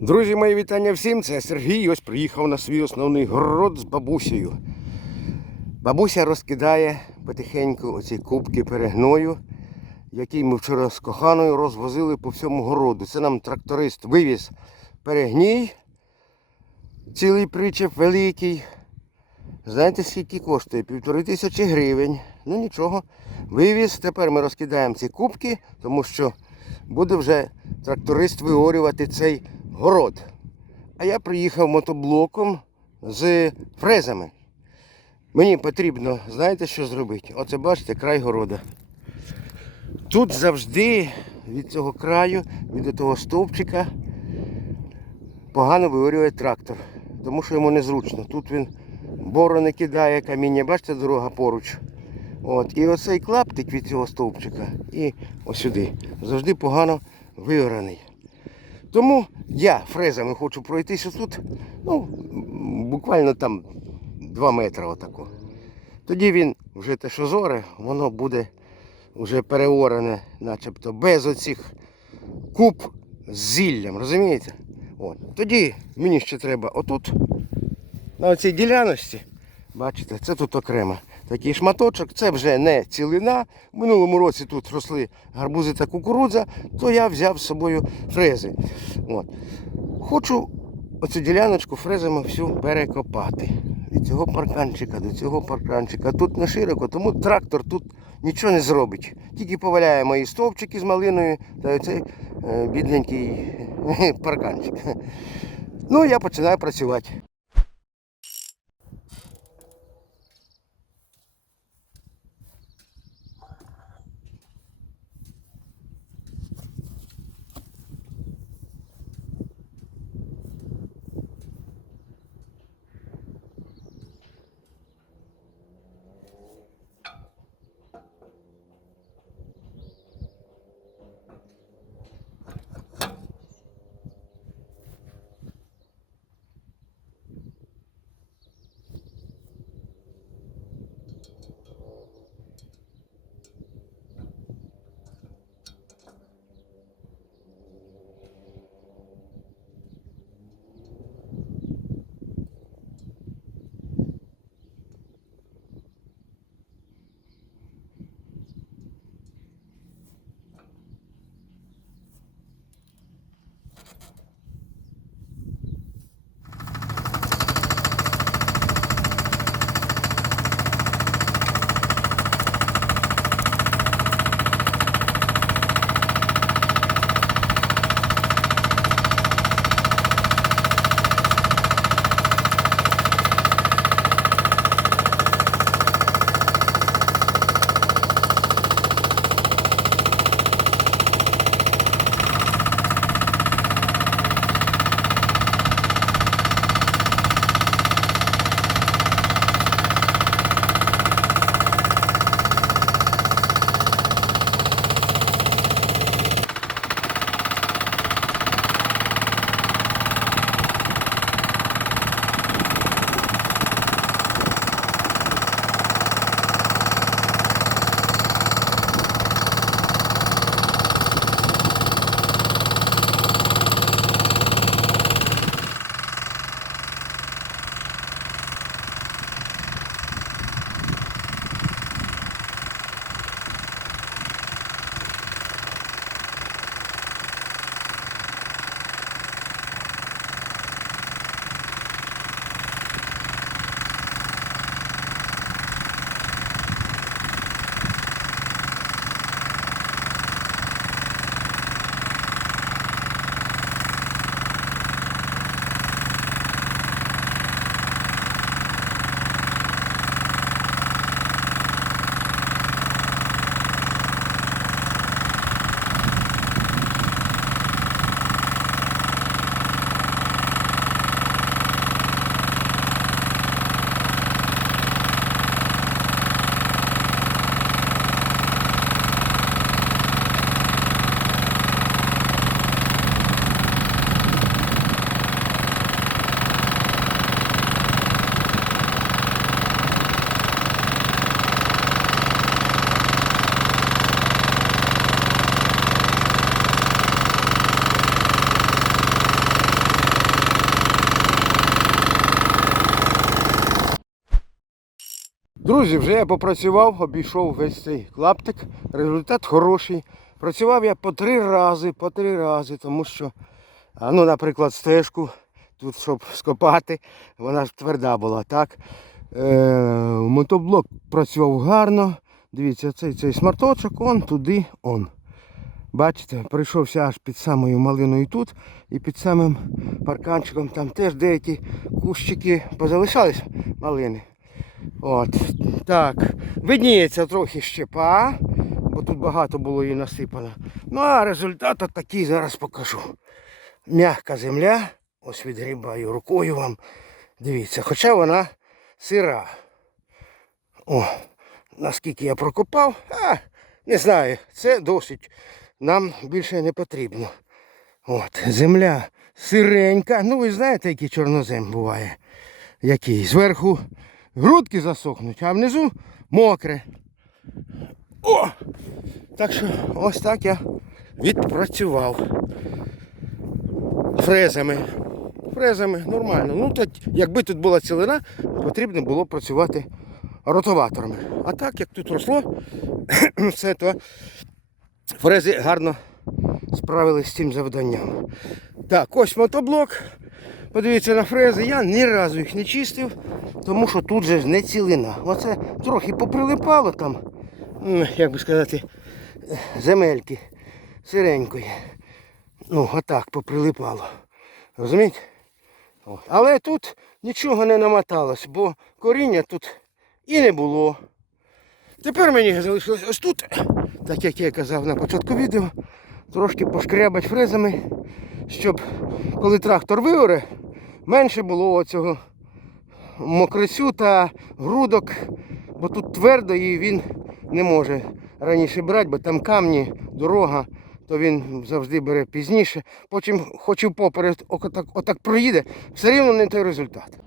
Друзі, мої вітання всім. Це Сергій. Ось приїхав на свій основний город з бабусею. Бабуся розкидає потихеньку оці кубки перегною, які ми вчора з коханою розвозили по всьому городу. Це нам тракторист вивіз перегній, цілий причеп великий. Знаєте, скільки коштує? Півтори тисячі гривень. Ну нічого. Вивіз. Тепер ми розкидаємо ці кубки, тому що буде вже тракторист виорювати цей город. А я приїхав мотоблоком з фрезами. Мені потрібно, знаєте, що зробити? Оце бачите, край города. Тут завжди від цього краю, від того стовпчика, погано виорює трактор, тому що йому незручно. Тут він борони кидає каміння, бачите, дорога поруч. От, і оцей клаптик від цього стовпчика і ось сюди завжди погано виораний. Тому я фрезами хочу пройтися тут, ну, буквально там 2 метри отако. Тоді він вже те, що зоре, воно буде вже переорене, начебто, без оцих куб з зіллям, розумієте? От. Тоді мені ще треба отут, на оцій діляночці, бачите, це тут окремо. Такий шматочок, це вже не цілина. В минулому році тут росли гарбузи та кукурудза, то я взяв з собою фрези. От. Хочу оцю діляночку фрезами всю перекопати. Від цього парканчика до цього парканчика. Тут не широко, тому трактор тут нічого не зробить. Тільки поваляє мої стовпчики з малиною та оцей е, бідненький парканчик. Ну, я починаю працювати. Друзі, вже я попрацював, обійшов весь цей клаптик. Результат хороший. Працював я по три рази, по три рази, тому що, ну, наприклад, стежку тут, щоб скопати, вона ж тверда була, так. Е, мотоблок працював гарно. Дивіться, цей, цей смарточок, он туди, он. Бачите, прийшовся аж під самою малиною тут і під самим парканчиком там теж деякі кущики позалишались малини. От, так. Видніється трохи щепа, бо тут багато було її насипано. Ну а результат такий зараз покажу. М'яка земля, ось відгрібаю рукою вам. Дивіться, хоча вона сира. О, наскільки я прокопав, а, не знаю, це досить. Нам більше не потрібно. От, земля сиренька. Ну ви знаєте, який чорнозем буває. Який. Зверху грудки засохнуть, а внизу мокре. О! Так що ось так я відпрацював. Фрезами. Фрезами нормально. Ну так, якби тут була цілина, потрібно було працювати ротоваторами. А так, як тут росло, все то фрези гарно справились з цим завданням. Так, ось мотоблок. Подивіться на фрези, я ні разу їх не чистив, тому що тут же не цілина. Оце трохи поприлипало там, як би сказати, земельки сиренької. Ну, отак поприлипало. Розумієте? Але тут нічого не намоталось, бо коріння тут і не було. Тепер мені залишилось ось тут, так як я казав на початку відео, трошки пошкрябать фрезами, щоб коли трактор виоре, менше було оцього мокрицю та грудок, бо тут твердо і він не може раніше брати, бо там камні, дорога, то він завжди бере пізніше. Потім, хоч і поперед отак, отак проїде, все рівно не той результат.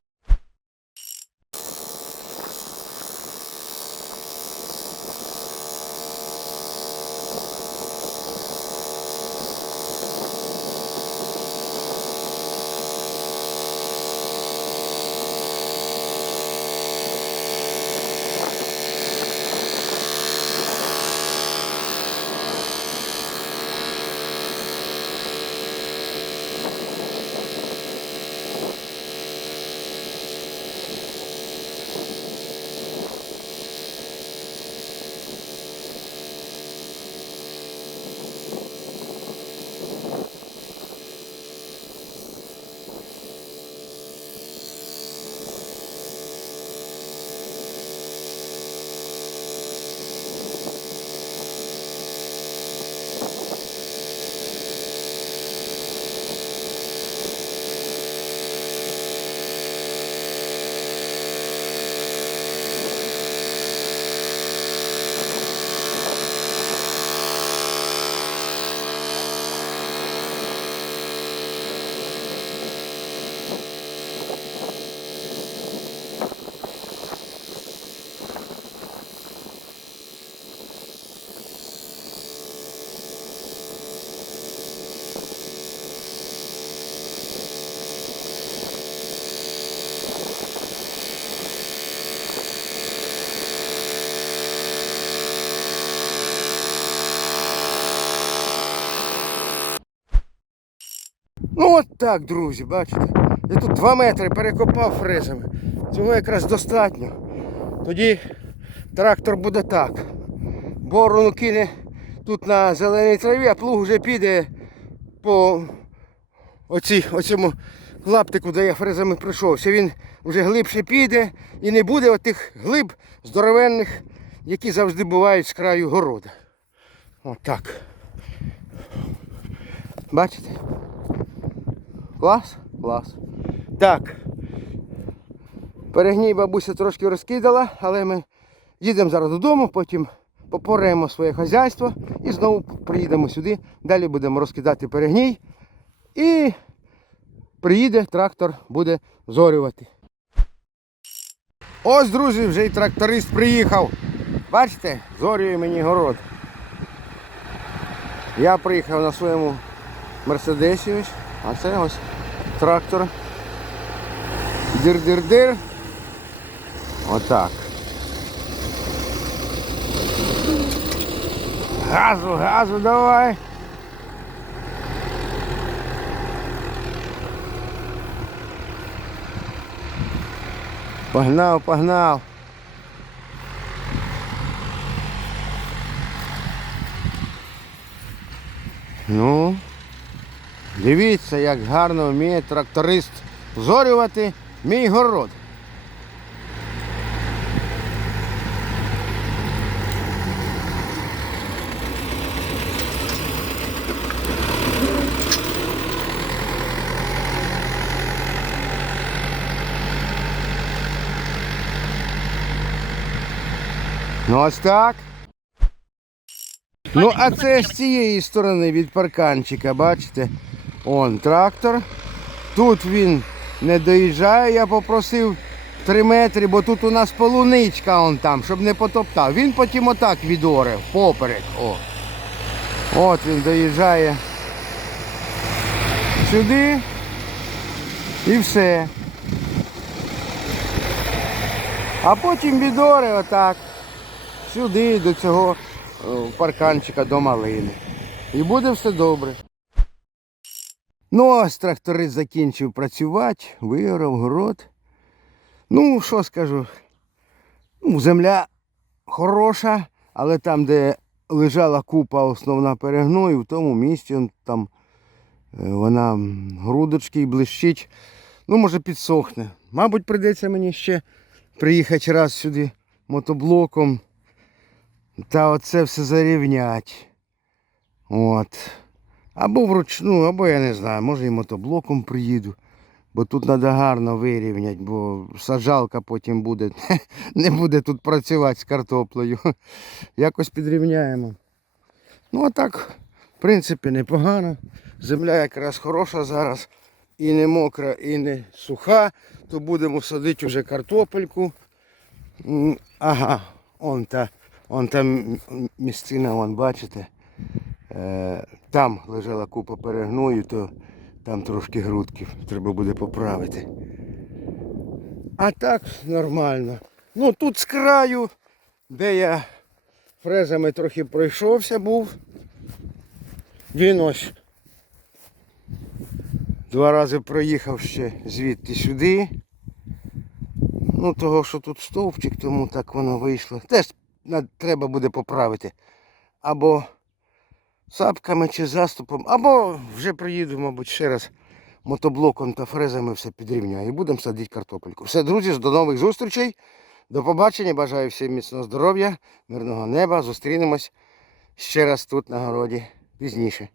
От так, друзі, бачите. Я тут 2 метри перекопав фрезами. Цього якраз достатньо. Тоді трактор буде так. Борону кине тут на зеленій траві, а плуг вже піде по оці, оцьому клаптику, де я фрезами пройшовся. Він вже глибше піде і не буде отих глиб здоровенних, які завжди бувають з краю города. Отак. Бачите? Клас? Клас. Так. Перегній бабуся трошки розкидала, але ми їдемо зараз додому, потім попораємо своє хазяйство і знову приїдемо сюди. Далі будемо розкидати перегній. І приїде трактор, буде зорювати. Ось, друзі, вже і тракторист приїхав. Бачите, зорює мені город. Я приїхав на своєму Мерседесівич. А це ось трактор. Дир-дир-дир. Отак. Газу, газу давай. Погнав, погнав. Ну. Дивіться, як гарно вміє тракторист зорювати мій город. Ну ось так. Ну, а це з цієї сторони від парканчика, бачите? Он трактор. Тут він не доїжджає, я попросив 3 метри, бо тут у нас полуничка он там, щоб не потоптав. Він потім отак відорив, поперек. О. От він доїжджає сюди і все. А потім відори отак. Сюди, до цього е, парканчика до малини. І буде все добре. Ну, ось тракторист закінчив працювати, виорав город. Ну, що скажу, ну, земля хороша, але там, де лежала купа основна перегною, в тому місці там е, вона грудочки блищить. Ну, може, підсохне. Мабуть, прийдеться мені ще приїхати раз сюди мотоблоком. Та оце все зарівнять. От. Або вручну, або я не знаю, може і мотоблоком приїду. Бо тут треба гарно вирівняти, бо саджалка потім буде, не буде тут працювати з картоплею. Якось підрівняємо. Ну а так, в принципі, непогано. Земля якраз хороша зараз. І не мокра, і не суха, то будемо садити вже картопельку. Ага, он та, он там місцина, вон, бачите. Е, там лежала купа перегною, то там трошки грудків треба буде поправити. А так нормально. Ну тут з краю, де я фрезами трохи пройшовся був. Він ось два рази проїхав ще звідти сюди. Ну, того, що тут стовпчик, тому так воно вийшло. Теж треба буде поправити. Або сапками чи заступом, або вже приїду, мабуть, ще раз мотоблоком та фрезами все підрівняю і будемо садити картопельку. Все, друзі, до нових зустрічей. До побачення. Бажаю всім міцного здоров'я, мирного неба. Зустрінемось ще раз тут на городі пізніше.